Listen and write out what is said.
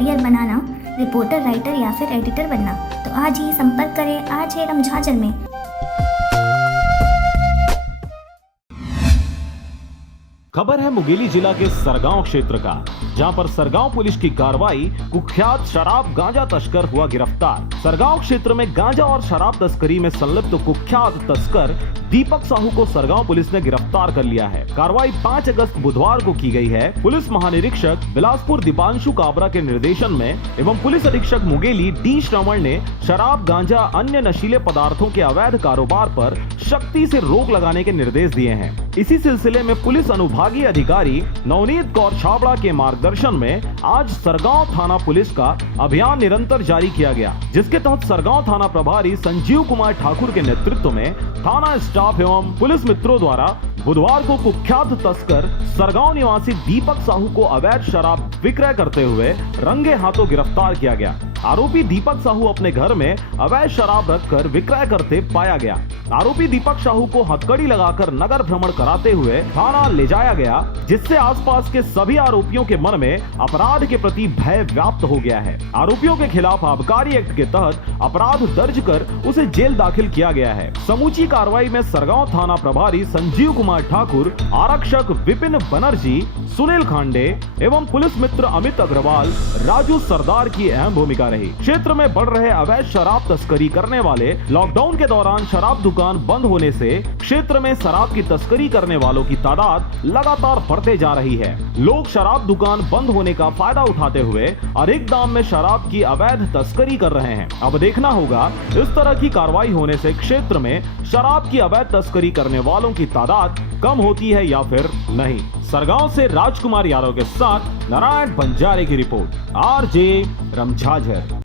Career बनाना, reporter, writer या फिर editor बनना, तो आज ही संपर्क करें आज है रमझाझर में। खबर है मुंगेली जिला के सरगांव क्षेत्र का, जहां पर सरगांव पुलिस की कार्रवाई, कुख्यात शराब गांजा तस्कर हुआ गिरफ्तार। सरगांव क्षेत्र में गांजा और शराब तस्करी में संलिप्त कुख्यात तस्कर दीपक साहू को सरगांव पुलिस ने गिरफ्तार कर लिया है। कार्रवाई 5 अगस्त बुधवार को की गई है। पुलिस महानिरीक्षक बिलासपुर दीपांशु काबरा के निर्देशन में एवं पुलिस अधीक्षक मुंगेली डी श्रवण ने शराब, गांजा, अन्य नशीले पदार्थों के अवैध कारोबार पर सख्ती से रोक लगाने के निर्देश दिए हैं। इसी सिलसिले में पुलिस अनुभागीय अधिकारी नवनीत कौर छाबड़ा के मार्गदर्शन में आज सरगांव थाना पुलिस का अभियान निरंतर जारी किया गया, जिसके तहत सरगांव थाना प्रभारी संजीव कुमार ठाकुर के नेतृत्व में थाना स्टाफ एवं पुलिस मित्रों द्वारा बुधवार को कुख्यात तस्कर सरगांव निवासी दीपक साहू को अवैध शराब विक्रय करते हुए रंगे हाथों गिरफ्तार किया गया। आरोपी दीपक साहू अपने घर में अवैध शराब रखकर विक्रय करते पाया गया। आरोपी दीपक साहू को हथकड़ी लगाकर नगर भ्रमण कराते हुए थाना ले जाया गया, जिससे आसपास के सभी आरोपियों के मन में अपराध के प्रति भय व्याप्त हो गया है। आरोपियों के खिलाफ आबकारी एक्ट के तहत अपराध दर्ज कर उसे जेल दाखिल किया गया है। समूची कार्रवाई में सरगांव थाना प्रभारी संजीव कुमार ठाकुर, आरक्षक विपिन बनर्जी, सुनील खांडे एवं पुलिस मित्र अमित अग्रवाल, राजू सरदार की अहम भूमिका रही। क्षेत्र में बढ़ रहे अवैध शराब तस्करी करने वाले, लॉकडाउन के दौरान शराब दुकान बंद होने से क्षेत्र में शराब की तस्करी करने वालों की तादाद लगातार बढ़ते जा रही है। लोग शराब दुकान बंद होने का फायदा उठाते हुए अधिक दाम में शराब की अवैध तस्करी कर रहे हैं। अब देखना होगा इस तरह की कार्रवाई होने से क्षेत्र में शराब की अवैध तस्करी करने वालों की तादाद कम होती है या फिर नहीं। सरगांव से राजकुमार यादव के साथ नारायण बंजारे की रिपोर्ट, आरजे रमझाझर।